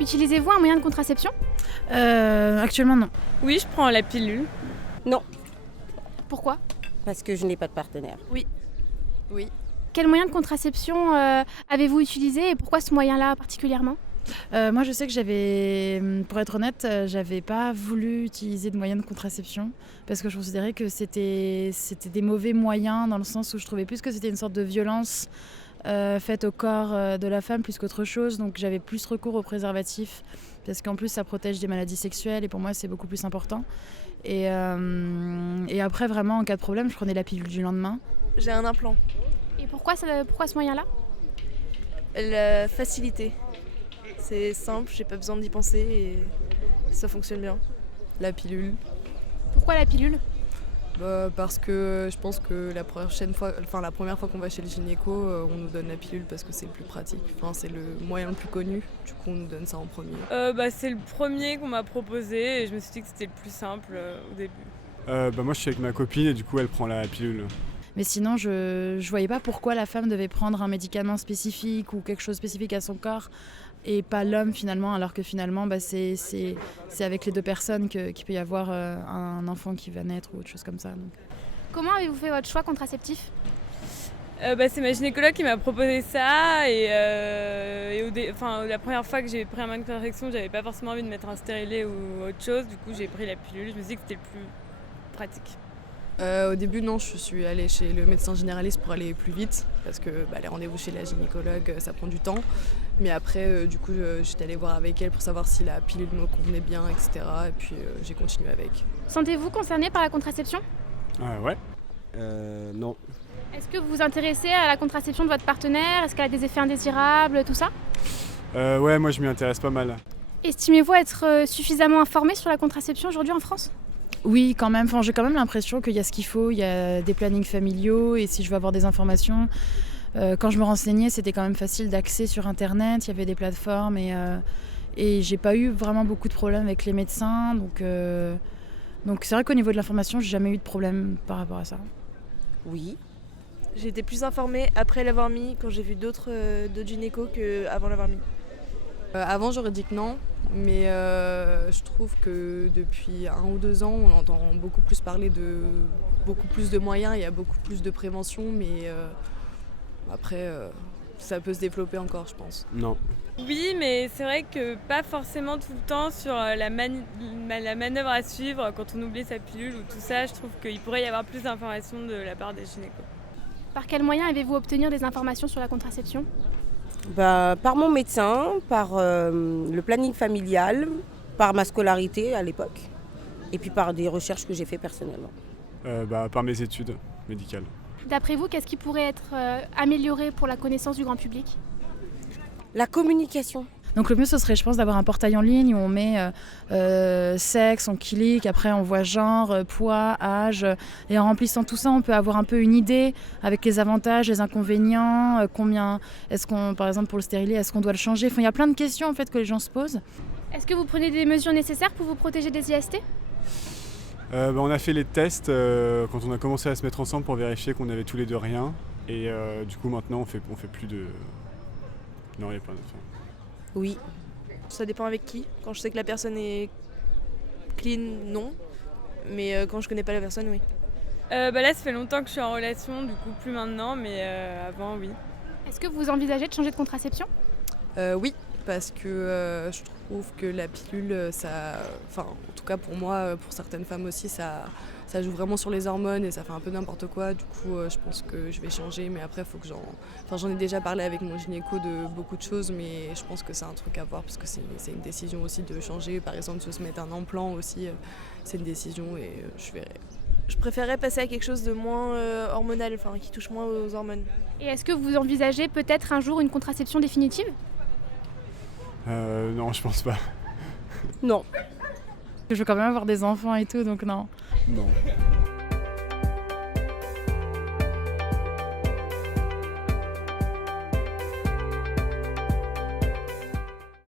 Utilisez-vous un moyen de contraception ? Actuellement, non. Oui, je prends la pilule. Non, Pourquoi ? parce que je n'ai pas de partenaire. Oui. Quel moyen de contraception avez-vous utilisé et pourquoi ce moyen-là particulièrement ? Moi, je sais que pour être honnête, j'avais pas voulu utiliser de moyens de contraception parce que je considérais que c'était des mauvais moyens dans le sens où je trouvais plus que c'était une sorte de violence faite au corps de la femme plus qu'autre chose. Donc j'avais plus recours au préservatif parce qu'en plus ça protège des maladies sexuelles et pour moi c'est beaucoup plus important. Et après vraiment en cas de problème, je prenais la pilule du lendemain. J'ai un implant. Et pourquoi ce moyen-là ? La facilité. C'est simple, j'ai pas besoin d'y penser et ça fonctionne bien. La pilule. Pourquoi la pilule ? Parce que je pense que la première fois qu'on va chez le gynéco, on nous donne la pilule parce que c'est le plus pratique. Enfin, c'est le moyen le plus connu, du coup on nous donne ça en premier. C'est le premier qu'on m'a proposé et je me suis dit que c'était le plus simple au début. Moi je suis avec ma copine et du coup elle prend la pilule. Mais sinon, je voyais pas pourquoi la femme devait prendre un médicament spécifique ou quelque chose spécifique à son corps et pas l'homme finalement, alors que finalement c'est avec les deux personnes qu'il peut y avoir un enfant qui va naître ou autre chose comme ça. Donc. Comment avez-vous fait votre choix contraceptif ? C'est ma gynécologue qui m'a proposé ça et la première fois que j'ai pris un moyen de contraception, j'avais pas forcément envie de mettre un stérilet ou autre chose, du coup j'ai pris la pilule, je me suis dit que c'était le plus pratique. Au début, non, je suis allée chez le médecin généraliste pour aller plus vite parce que les rendez-vous chez la gynécologue, ça prend du temps. Mais après, j'étais allée voir avec elle pour savoir si la pilule me convenait bien, etc. Et puis, j'ai continué avec. Sentez-vous concerné par la contraception ? Ouais. Non. Est-ce que vous vous intéressez à la contraception de votre partenaire ? Est-ce qu'elle a des effets indésirables, tout ça ? Ouais, moi je m'y intéresse pas mal. Estimez-vous être suffisamment informé sur la contraception aujourd'hui en France ? Oui, quand même. Enfin, j'ai quand même l'impression qu'il y a ce qu'il faut. Il y a des plannings familiaux et si je veux avoir des informations, quand je me renseignais, c'était quand même facile d'accès sur Internet. Il y avait des plateformes et j'ai pas eu vraiment beaucoup de problèmes avec les médecins. Donc c'est vrai qu'au niveau de l'information, j'ai jamais eu de problème par rapport à ça. Oui. J'ai été plus informée après l'avoir mis quand j'ai vu d'autres gynécos qu'avant l'avoir mis. Avant, j'aurais dit que non, mais je trouve que depuis 1 ou 2 ans, on entend beaucoup plus parler de beaucoup plus de moyens, il y a beaucoup plus de prévention, mais après, ça peut se développer encore, je pense. Non. Oui, mais c'est vrai que pas forcément tout le temps sur la manœuvre à suivre quand on oublie sa pilule ou tout ça. Je trouve qu'il pourrait y avoir plus d'informations de la part des gynécos. Par quel moyen avez-vous obtenu des informations sur la contraception ? Par mon médecin, par le planning familial, par ma scolarité à l'époque, et puis par des recherches que j'ai fait personnellement. Par mes études médicales. D'après vous, qu'est-ce qui pourrait être amélioré pour la connaissance du grand public ? La communication. Donc le mieux, ce serait, je pense, d'avoir un portail en ligne où on met sexe, on clique, après on voit genre, poids, âge. Et en remplissant tout ça, on peut avoir un peu une idée avec les avantages, les inconvénients, combien est-ce qu'on, par exemple pour le stérilet, est-ce qu'on doit le changer ? Enfin, il y a plein de questions en fait que les gens se posent. Est-ce que vous prenez des mesures nécessaires pour vous protéger des IST ? On a fait les tests quand on a commencé à se mettre ensemble pour vérifier qu'on avait tous les deux rien. Et du coup maintenant on fait plus de... Non, il n'y a pas de... Oui. Ça dépend avec qui. Quand je sais que la personne est clean, non. Mais quand je connais pas la personne, oui. Là, ça fait longtemps que je suis en relation, du coup plus maintenant, mais avant, oui. Est-ce que vous envisagez de changer de contraception ? Oui, parce que je trouve que la pilule, en tout cas pour moi, pour certaines femmes aussi, ça joue vraiment sur les hormones et ça fait un peu n'importe quoi. Du coup, je pense que je vais changer, mais après, faut que j'en ai déjà parlé avec mon gynéco de beaucoup de choses, mais je pense que c'est un truc à voir parce que c'est une décision aussi de changer. Par exemple, se mettre un implant aussi, c'est une décision et je verrai. Je préférerais passer à quelque chose de moins hormonal, qui touche moins aux hormones. Et est-ce que vous envisagez peut-être un jour une contraception définitive ? Non, je pense pas. Non. Je veux quand même avoir des enfants et tout, donc non. Non.